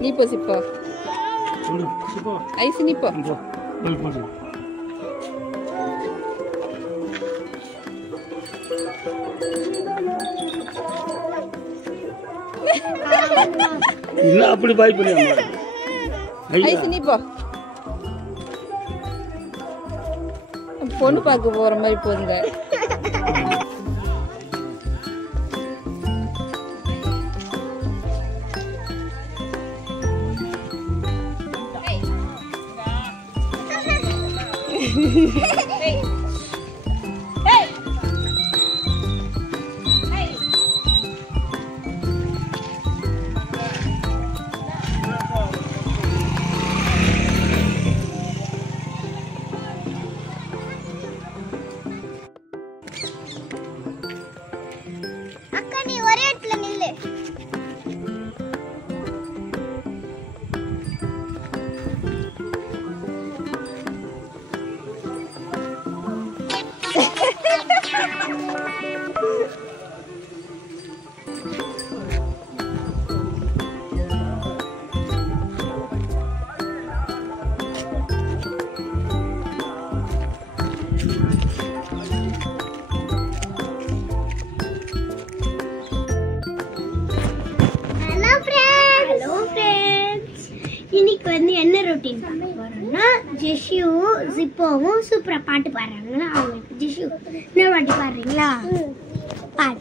Nipo sipo. Aí se nipo. இல்ல அப்படி பாய் பண்ணியா Aí se nipo. பொண்ணு பார்க்க போற மாதிரி போகுங்க. அக்கா நீ ஒரே இடத்துல நில்லு. இன்னைக்கு வந்து என்ன ரொட்டீன் போறோம்னா ஜெஷியும் ஜிப்போவும் சூப்பரா பாட்டு பாடுறாங்களா அவங்களுக்கு ஜெஷி என்ன பாட்டு பாடுறீங்களா பாடு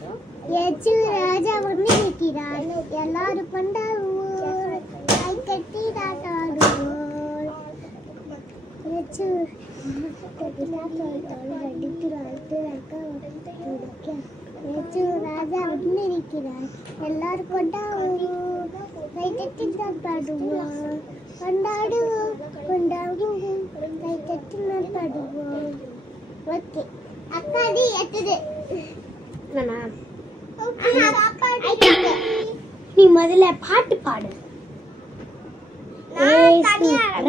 ஏச்சு ராஜா வந்து நிற்கிறார் எல்லாரும் கொண்டாடுவோம் கை கட்டி நாட்டாடுவோம் ஏச்சு ஏச்சு ராஜா வந்து நிற்கிறார் எல்லாரும் கொண்டாடுவோம் கை கட்டி நாட்டாடுவோம் கொண்டாடுவோம் கொண்டாடுவோம் கை கட்டி நாட்டாடுவோம் ஓகே அக்கா நீ எத்தது நீ முதல்ல பாட்டு பாடு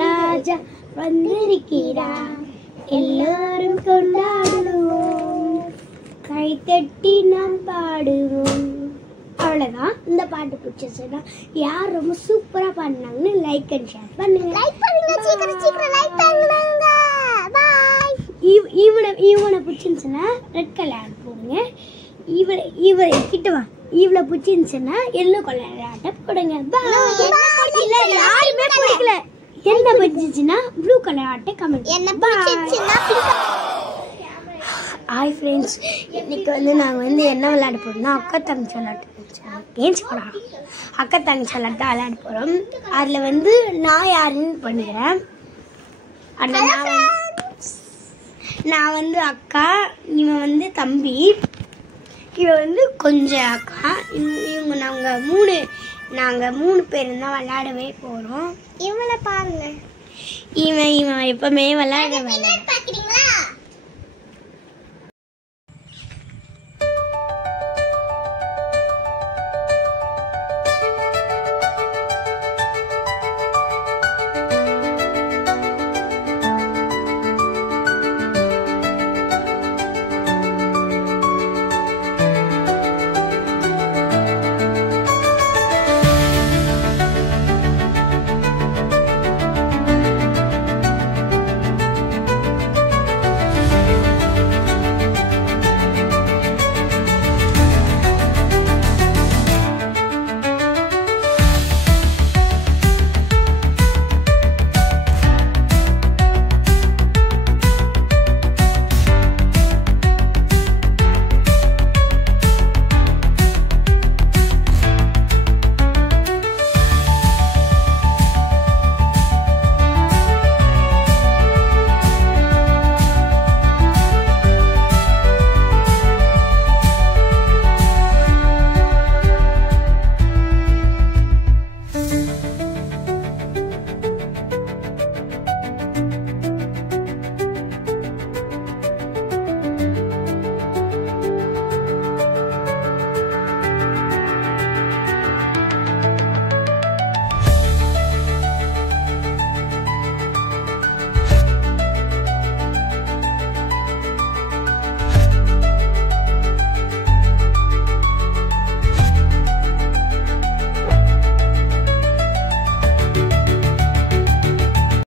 ராஜா வந்திருக்கிறார் எல்லாரும் கொண்டாடுவோம் கை தட்டி நாம் பாடுவோம். அவ்வளவுதான். இந்த பாட்டு பிடிச்சிருச்சுன்னா யார் ரொம்ப சூப்பரா பாடினாங்கன்னு லைக் அண்ட் ஷேர் பண்ணுங்க. லைக் பண்ணுங்க, சீக்கிரம் சீக்கிரம் லைக் பண்ணுங்க. பை. இவனை பிடிச்சிருந்துச்சுன்னா ரெட் கலர் போடுங்க. இவ கிட்ட வா. இவளை பிடிச்சிருந்துச்சுன்னா எல்லோ கலர் ஆட்டை போடுங்க. இல்ல யாருமே பிடிக்கல. என்ன பிடிச்சிச்சுன்னா ப்ளூ கலர் ஆட்டை கமெண்ட். என்ன பிடிச்சிச்சுன்னா ஹாய் ஃப்ரெண்ட்ஸ், இன்னைக்கு வந்து நாங்கள் வந்து என்ன விளையாட போகிறோம்னா அக்கா தங்கச்சி விளையாட்டு அக்கா தங்கச்சி விளையாட்டு தான் விளையாட போகிறோம். அதில் வந்து நான் யாருன்னு பண்ணிக்கிறேன். அந்த நான் வந்து அக்கா, இவன் வந்து தம்பி, இவன் வந்து கொஞ்சம் அக்கா. இவங்க நாங்கள் மூணு பேர் தான் விளையாடவே போகிறோம். இவனை பாருங்க, இவன் எப்பவுமே விளையாட